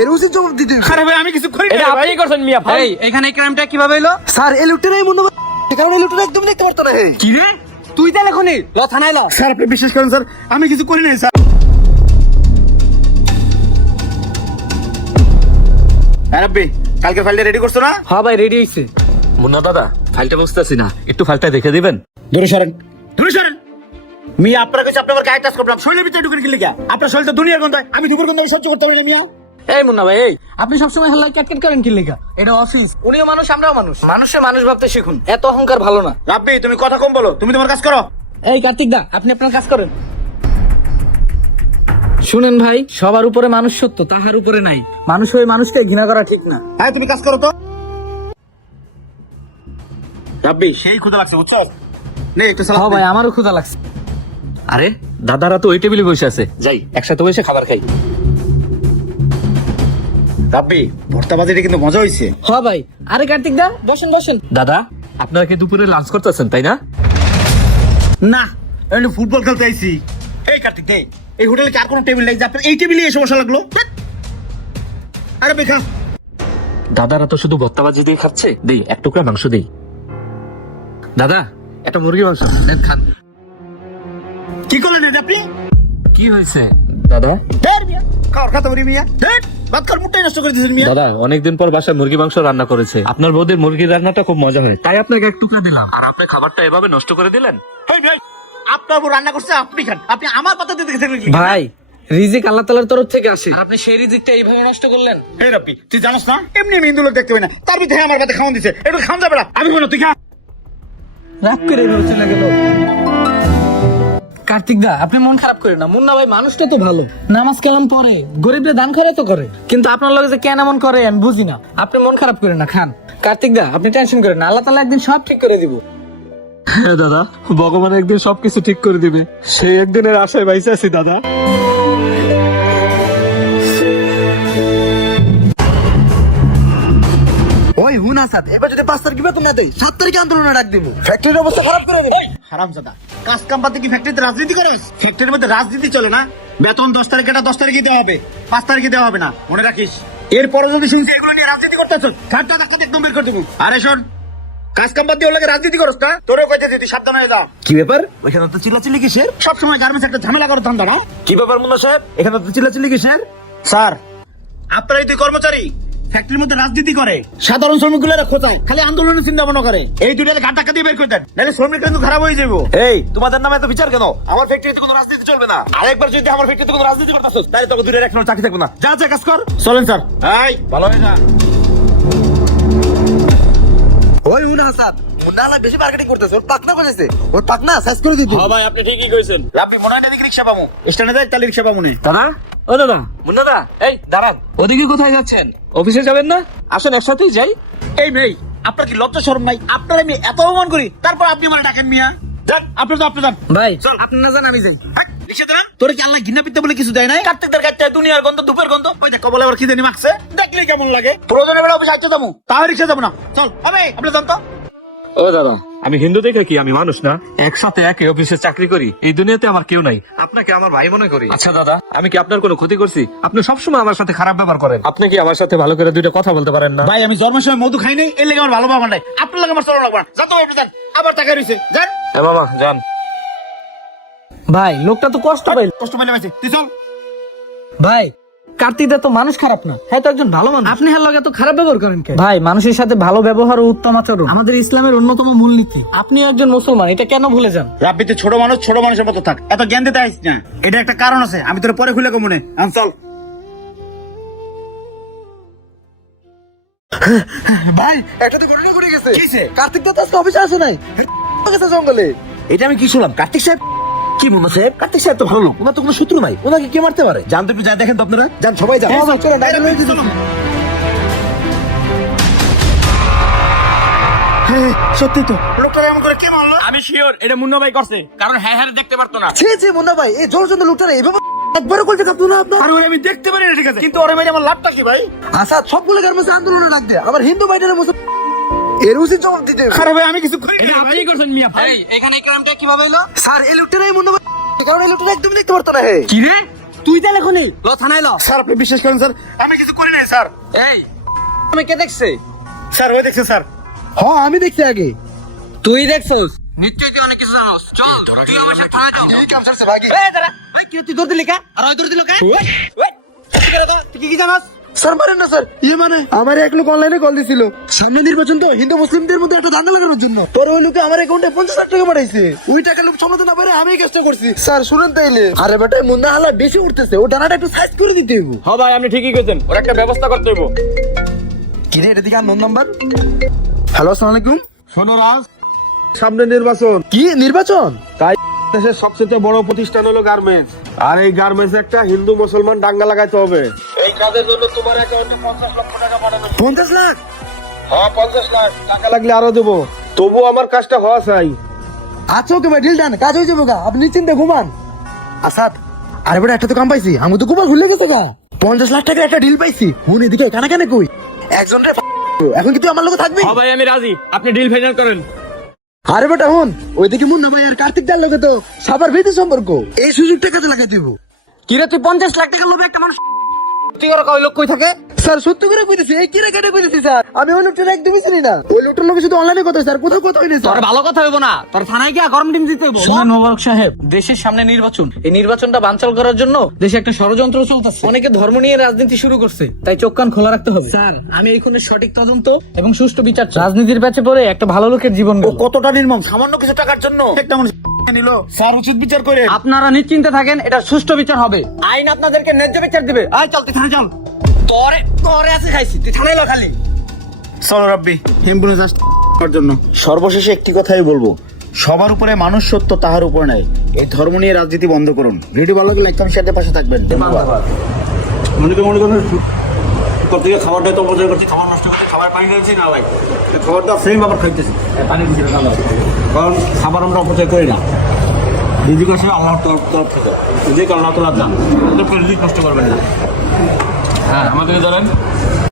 এর উচিত জবাব দিতে হবে। আরে ভাই আমি কিছু করি এটা না ভাই। আপনি করছেন মিয়া ভাই। এই এখানে এই ক্রাইমটা কিভাবে হলো? স্যার এই লোকটাই মুন্না কারণ এই লোকটা একদম দেখতে পারতো না। হে কি রে? তুই তাহলে খুনি ল থানায় ল। স্যার আপনি বিশ্বাস করেন স্যার আমি কিছু করি নাই স্যার। হ্যাঁ রাব্বি কালকে ফাইলটা রেডি করছো না? হ্যাঁ ভাই রেডি হইছে। মুন্না দাদা ফাইলটা বুঝতেছি না, একটু ফাইলটা দেখে দিবেন? ধরে সরেন ধরে সরেন। মিয়া আপনার কাছে আপনার কাজ টাচ করলাম শরীরের ভিতরে ঢুকে গেলে কি? আপনার শরীর তো দুনিয়ার গন্ধ, আমি দুপুর গন্ধ সহ্য করতে পারি না মিয়া। এই মুন্না ভাই এই আপনি সবসময় হাল্লা ক্যাটকেট করেন কি লেখা? এটা অফিস, উনিও মানুষ আমরাও মানুষ, মানুষে মানুষ ভাবতে শিখুন, এত অহংকার ভালো না। রাব্বি তুমি কথা কম বলো, তুমি তোমার কাজ করো। এই কার্তিক দা আপনি আপনার কাজ করেন। শুনেন ভাই, সবার উপরে মানুষ সত্য, তাহার উপরে নাই। মানুষ হয়ে মানুষকে ঘৃণা করা ঠিক না। হ্যাঁ তুমি কাজ করো তো। রাব্বি সেই ক্ষুধা লাগছে বুঝছো? নে একটু হ্যাঁ সালাদ ভাই দে। আমারও ক্ষুধা লাগছে। আরে দাদারা তো ওই টেবিলে বসে আছে, যাই একসাথে বসে খাবার খাই। রাব্বি ভর্তা বাজিটা কিন্তু মজা হইছে। হ্যাঁ ভাই। আরে কার্তিক দা বসেন বসেন। দাদা আপনারা কি দুপুরে লাঞ্চ করতেছেন তাই না? না আমি ফুটবল খেলতে আইছি। এই কার্তিক দে, এই হোটেলে কি আর কোনো টেবিল নাই যে আপনার এই টেবিলে এসে বসা লাগলো? আরে বেখা দাদারা তো শুধু ভর্তাবাজি দিয়ে খাচ্ছে, দেই এক টুকরা মাংস দেই। দাদা একটা মুরগি মাংস নেন খান। কি করলেন এটা আপনি? কি হয়েছে দাদা? ঢের মিয়া খাওয়ার খাতে পারি মিয়া। ঢের ভাত খাওয়ার মুডটাই নষ্ট করে দিয়েছেন মিয়া। দাদা অনেকদিন পর বাসায় মুরগি মাংস রান্না করেছে, আপনার বৌদির মুরগির রান্নাটা খুব মজা হয়, তাই আপনাকে এক টুকরা দিলাম। আর আপনি খাবারটা এভাবে নষ্ট করে দিলেন। হেই ভাই আপনার বউ রান্না করছে আপনি খান, আপনি আমার পাতা দিতে গেছেন নাকি? ভাই রিজিক আল্লাহ তাআলার তরফ থেকে আসে, আর আপনি সেই রিজিকটা এইভাবে নষ্ট করলেন। এই রাব্বি তুই জানোস না এমনি আমি হিন্দু লোক দেখতে পাই না, তার ভিতরে আমার পাতে খাওয়ান দিছে, একটু খাওয়ান যাবে না। আমি কোনো তুই খা। রাগ করে এভাবে চলে গেল। কার্তিক দা আপনি মন খারাপ করেন না, মুন্না ভাই মানুষটা তো ভালো, নামাজ কালাম পড়ে, গরিবদের দান খয়রাত তো করে, কিন্তু আপনার লগে যে কেন এমন করে আমি বুঝি না। আপনি মন খারাপ করেন না, খান। কার্তিক দা আপনি টেনশন করেন না, আল্লাহ তাআলা একদিন সব ঠিক করে দিব। হ্যাঁ দাদা, ভগবান একদিন সবকিছু ঠিক করে দিবে, সেই একদিনের আশায় বাইসে আছি দাদা। ওই হুন আসাদ এবার যদি 5 তারিখ বেতন না দেই 7 তারিখে আন্দোলনে ডাক দিব। ফ্যাক্টরির অবস্থা খারাপ করে দেব। হারামজাদা কাজ কাম বাদ দিয়ে কি ফ্যাক্টরিতে রাজনীতি করস? ফ্যাক্টরির মধ্যে রাজনীতি চলে না। বেতন 10 তারিখে 10 তারিখে দেওয়া হবে, 5 তারিখে দেওয়া হবে না, মনে রাখিস। এরপরে যদি শুনছি এগুলো নিয়ে রাজনীতি করতেছ ঘাটটা ধাক্কা একদম বের করে দেবো। আরে শোন কাজ কাম বাদ দিয়ে ওর লাগে রাজনীতি করস না, তোরেও কইতে তুই সাবধান হয়ে যা। কি ব্যাপার ওইখানে তো চিল্লাচিল্লি কিসের? সবসময় গার্মেন্টস একটা ঝামেলা করার ধান্দা না? কি ব্যাপার মুন্না সাহেব এখানে তো চিল্লাচিল্লি কিসের? স্যার আপনার এই দুই কর্মচারী ফ্যাক্টরির মধ্যে রাজনীতি করে, সাধারণ শ্রমিকগুলো খোঁচায়, খালি আন্দোলনের চিন্তা ভাবনা করে। এই দুইটা ঘাট ধাক্কা দিয়ে বের করে দেন, নাহলে শ্রমিকরা কিন্তু খারাপ হয়ে যাবো। এই তোমাদের নামে এত বিচার কেন? আমার ফ্যাক্টরিতে কোনো রাজনীতি চলবে না। আরেকবার যদি আমার ফ্যাক্টরিতে কোনো রাজনীতি করতেছস তাহলে তোকে দূরে রাখনো চাকরি থাকবে না। যা যা কাজ কর। চলেন স্যার। এই ভালো হয়ে যা। ওই হুন আসাদ মুন্না আলা বেশি মার্কেটিং করতেছ, ওর পাকনা করেছে, ওর পাকনা শেষ করে দিতে। হ্যাঁ ভাই আপনি ঠিকই কইছেন। রাব্বি মনে হয় না এদিকে রিক্সা পাবো, স্ট্যান্ডে যাই তাহলে রিক্সা পাবো না। দাদা ও দাদা, মুন্না দা এই দাঁড়ান, ওদিকে কোথায় যাচ্ছেন? অফিসে যাবেন না? আসেন একসাথেই যাই। এই মেয়ে আপনার কি লজ্জা শরম নাই? আপনার আমি এত অপমান করি তারপর আপনি আমার ডাকেন মিয়া। যান আপনি তো আপনি যান। ভাই আপনি না যান আমি যাই। হাট, রিক্সা দেন। তোরে কি আল্লাহ ঘৃণা পিত্তে বলে কিছু দেয় নাই? কার্তিকদের কাটতে দুনিয়ার গন্ধ ধূপের গন্ধ। ওই দেখ কবলে আবার খিদে নি মাখছে, দেখলে কেমন লাগে? প্রয়োজনে বেলা অফিসে আইতে যাবো, তাও রিক্সা যাবো না। চল হবে আপনি যান তো। ও দাদা আমি হিন্দু দেখে কি আমি মানুষ না? একসাথে একই অফিসে চাকরি করি, এই দুনিয়াতে আমার কেউ নাই, আপনাকে আমার ভাই মনে করি। আচ্ছা দাদা আমি কি আপনার কোনো ক্ষতি করছি? আপনি সবসময় আমার সাথে খারাপ ব্যবহার করেন, আপনি কি আমার সাথে ভালো করে দুইটা কথা বলতে পারেন না? ভাই আমি জন্মের সময় মধু খাই নাই, এর লেগে আমার ভালো পাওয়া নাই। আপনার লাগে আমার চলো লাগবে না। যাতো আপনি যান, আবার টাকা রয়েছে যান। হ্যাঁ মামা যান। ভাই লোকটা তো কষ্ট পাইল। কষ্ট পাইলে পাইছে তুই চল। ভাই কার্তিক দা তো মানুষ খারাপ না, হ্যাঁ তো একজন ভালো মানুষ, আপনি হার লগে তো খারাপ ব্যবহার করেন কেন? ভাই মানুষের সাথে ভালো ব্যবহার ও উত্তম আচরণ আমাদের ইসলামের অন্যতম মূলনীতি, আপনি একজন মুসলমান, এটা কেন ভুলে যান? রাব্বি তুই ছোট মানুষ, ছোট মানুষের মতো থাক, এত জ্ঞান দিতে আইস না। এটা একটা কারণ আছে, আমি তোর পরে খুলে কমনে। চল ভাই একটা তো ঘটনা ঘটে গেছে। কিসে? কার্তিক দা তো আজকে অফিসে আসে নাই, গেছে জঙ্গলে। এটা আমি কি শুনলাম? কার্তিক সাহেব কি মুন্না সাহেব? কার্তিক সাহেব তো ভালো লোক, ওনার তো কোনো শত্রু নাই, ওনাকে কে মারতে পারে? জানতে একটু যাই দেখেন তো আপনারা, যান সবাই যান। চলো, ডাইরেক্ট হয়ে দিছি। হ্যাঁ, সত্যি তো লোকটা এমন করে কে মারলো? আমি শিওর এটা মুন্না ভাই করছে, কারণ হ্যাঁ হ্যাঁ দেখতে পারতো না। ছি ছি মুন্না ভাই, এই জলচন্দ্র লোকটা এইভাবে একবারও করতে কাঁপতো না আপনার? আর ওই আমি দেখতে পারি না ঠিক আছে, কিন্তু ওরে মেরে আমার লাভটা কি ভাই? আসাদ সবগুলো গার্মেন্টস আন্দোলনে ডাক দেয়, আমার হিন্দু ভাইটারে মুসলমান এর উচিত জবাব দিতে হবে। আরে ভাই আমি কিছু করি এটা না আপনি করছেন মিয়া ভাই। এই এখানে এই ক্রাইমটা কিভাবে হলো? স্যার এই লোকটাই মুন্না ভাই, কারণ এই লোকটা একদম দেখতে পারতো না। হে কি রে? তুই তাহলে খুনি ল থানায় ল। স্যার আপনি বিশ্বাস করেন স্যার, আমি কিছু করি নাই স্যার। এই আমি কে দেখছে? স্যার ওই দেখছেন স্যার। হ্যাঁ আমি দেখছি আগে। তুই দেখছস? নিশ্চয়ই তুই অনেক কিছু জানোস। চল তুই আমার সাথে থানায় যাও। এই কাম করছে ভাগি। এই দাঁড়া, ওই কি তুই দৌড় দিলি কা? আর ওই দৌড় দিল কা? ওই তুই কেন তো? তুই কি জানোস? স্যার মারেন না স্যার। মানে আমার এক লোক অনলাইনে কল দিছিল, সামনে নির্বাচন তো, হিন্দু মুসলিমদের মধ্যে একটা দাঙ্গা লাগানোর জন্য। পরে ওই লোকে আমার অ্যাকাউন্টে 50,000 টাকা পাঠাইছে। ওই টাকা লোক সামলাতে না পারে আমি কাজটা করছি। স্যার শুনেন তাইলে। আরে বেটা মুন্না হালা বেশি উঠতেছে, ও ডানাটা একটু সাইজ করে দিতে হইব। হ্যাঁ ভাই আপনি ঠিকই কইছেন, ওর একটা ব্যবস্থা করতে হইব। কি রে, এটা দিকে আননোন নাম্বার। হ্যালো আসসালামু আলাইকুম। শোনো রাজ, সামনে নির্বাচন, কি নির্বাচন? তাই দেশের সবচেয়ে বড় প্রতিষ্ঠান হলো গার্মেন্টস, আর এই গার্মেন্টস একটা হিন্দু মুসলমান দাঙ্গা লাগাইতে হবে। এই কাজের জন্য তোমার অ্যাকাউন্টে 50 লক্ষ টাকা পাঠানো। 50 লাখ? হ্যাঁ 50 লাখ টাকা লাগলে আরো দেবো, তবু আমার কাজটা হওয়া চাই। আচ্ছা ওকে ভাই, ডিল ডান, কাজ হয়ে যাবে গা, আপনি নিশ্চিন্তে ঘুমান। আসাদ, আরে বেটা একটা তো কাম পাইছি, আমি তো গোপাল ভুলে গেছে গা। 50 লাখ টাকার একটা ডিল পাইছি। হুন এদিকে কানে কানে কই, একজন রে এখন কি তুই আমার লগে থাকবি? হ্যাঁ ভাই আমি রাজি, আপনি ডিল ফাইনাল করেন। আরে বেটা হুন, ওইদিকে মুন্না ভাই আর কার্তিক দার লগে তো সবার ভীতি সম্পর্ক, এই সুযোগটা কাজে লাগাই দিব। কি রে তুই 50 লাখ টাকা লোভে একটা মানুষ তুই ওর কই লোক কই থাকে? স্যার সত্যি করে কইতেছি, এই কিরে কেটে কইতেছি স্যার, আমি ওই লোকটার একদমই চিনি না। ওই লোকটার লগে শুধু অনলাইনে কথা স্যার, কোথাও কথা হয়নি তোর স্যার। ভালো কথা হইব না, তোর থানায় গিয়া গরম ডিম দিতে হইব। শুনেন মোবারক সাহেব, দেশের সামনে নির্বাচন, এই নির্বাচনটা বানচাল করার জন্য দেশে একটা ষড়যন্ত্র চলতেছে। অনেকে ধর্ম নিয়ে রাজনীতি শুরু করছে, তাই চোখ কান খোলা রাখতে হবে। স্যার আমি এই খুনের সঠিক তদন্ত এবং সুষ্ঠু বিচার চাই। রাজনীতির প্যাচে পড়ে একটা ভালো লোকের জীবন ও গেল। কতটা নির্মম, সামান্য কিছু টাকার জন্য একটা মানুষ নিল। স্যার উচিত বিচার করে। আপনারা নিশ্চিন্তে থাকেন, এটা সুষ্ঠু বিচার হবে। আইন আপনাদেরকে ন্যায্য বিচার দিবে। আয় চল তুই থানায় চল। তোরে তোরে আছে খাইছি, তুই থানায় ল খালি। চলো রাব্বি, হেমবুনে যাস করার জন্য। সর্বশেষে একটি কথাই বলবো, সবার উপরে মানুষ সত্য, তাহার উপর নাই। এই ধর্ম নিয়ে রাজনীতি বন্ধ করুন। ভিডিও ভালো লাগলে লাইক কমেন্ট শেয়ার দিয়ে পাশে থাকবেন। মনে করেন প্রত্যেকে খাবারটা তো অপচয় করছি, খাবার নষ্ট করছি, খাবার পানি দিয়েছি না ভাই, খাবারটা সেম আবার খাইতেছি, পানি দিচ্ছি না, কারণ খাবার আমরা অপচয় করি না। রিজিক আসে আল্লাহর তরফ থেকে, রিজিক আল্লাহ তাআলা দান, রিজিক নষ্ট করবেন না। হ্যাঁ আমাদেরকে ধরেন।